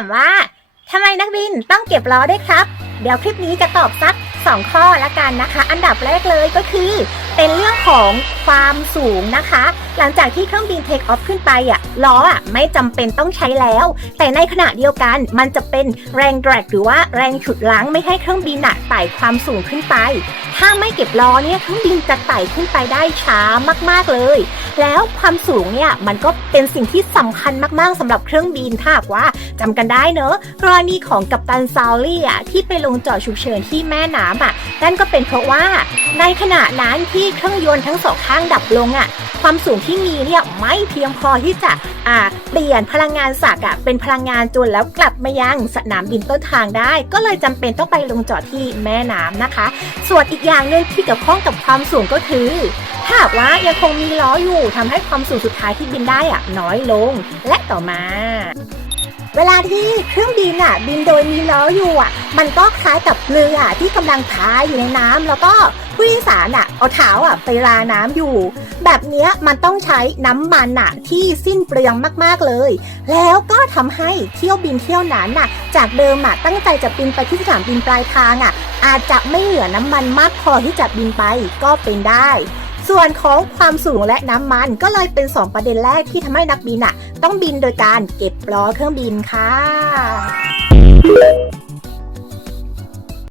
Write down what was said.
ามว่าทำไมนักบินต้องเก็บล้อด้วยครับ เดี๋ยวคลิปนี้จะตอบสัก 2 ข้อละกันนะคะ อันดับแรกเลยก็คือเป็นเรื่องของความสูงนะคะ หลังจากที่เครื่องบินเทคออฟขึ้นไปอะล้ออะไม่จำเป็นต้องใช้แล้ว แต่ในขณะเดียวกันมันจะเป็นแรงแดรกหรือว่าแรงฉุดล้างไม่ให้เครื่องบินอะไต่ความสูงขึ้นไป ถ้าไม่เก็บล้อเนี่ยเครื่องบินจะไต่ขึ้นไปได้ช้ามากๆเลย แล้วความสูงเนี่ยมันก็เป็นสิ่งที่สำคัญมากๆสำหรับเครื่องบินถ้าหากว่าจำกันได้เนอะกรณีของกัปตันซาลลี่อะที่ไปลงจอดฉุกเฉินที่แม่น้ำอะนั่นก็เป็นเพราะว่าในขณะนั้นที่เครื่องยนต์ทั้งสองข้างดับลงอะ ความสูงที่มีเนี่ยไม่เพียงพอที่จะอ่าเปลี่ยนพลังงานสักอะเป็นพลังงานจนแล้วกลับมายังสนามบินต้นทางได้ ก็เลยจำเป็นต้องไปลงจอดที่แม่น้ำนะคะ ส่วนอีกอย่างหนึ่งที่เกี่ยวข้องกับความสูงก็คือถ้าหากว่ายังคงมีล้ออยู่ทำให้ความสูงสุดท้ายที่บินได้อะน้อยลงและต่อมาเวลาที่เครื่องบินอะ บินโดยมีล้ออยู่อะ มันก็คล้ายกับเรืออะที่กำลังพายอยู่ในน้ำแล้วก็ ผู้โดยสารอะเอาเท้าอะไปราน้ำอยู่ แบบเนี้ยมันต้องใช้น้ำมันอะที่สิ้นเปลืองมากๆเลย แล้วก็ทำให้เที่ยวบินเที่ยวนั้นน่ะจากเดิมอะตั้งใจจะบินไปที่สนามบินปลายทางอะอาจจะไม่เหลือน้ำมันมากพอที่จะบินไปก็เป็นได้ ส่วนของความสูงและน้ำมันก็เลยเป็น 2 ประเด็นแรกที่ทำให้นักบินอะต้องบินโดยการเก็บล้อเครื่องบินค่ะ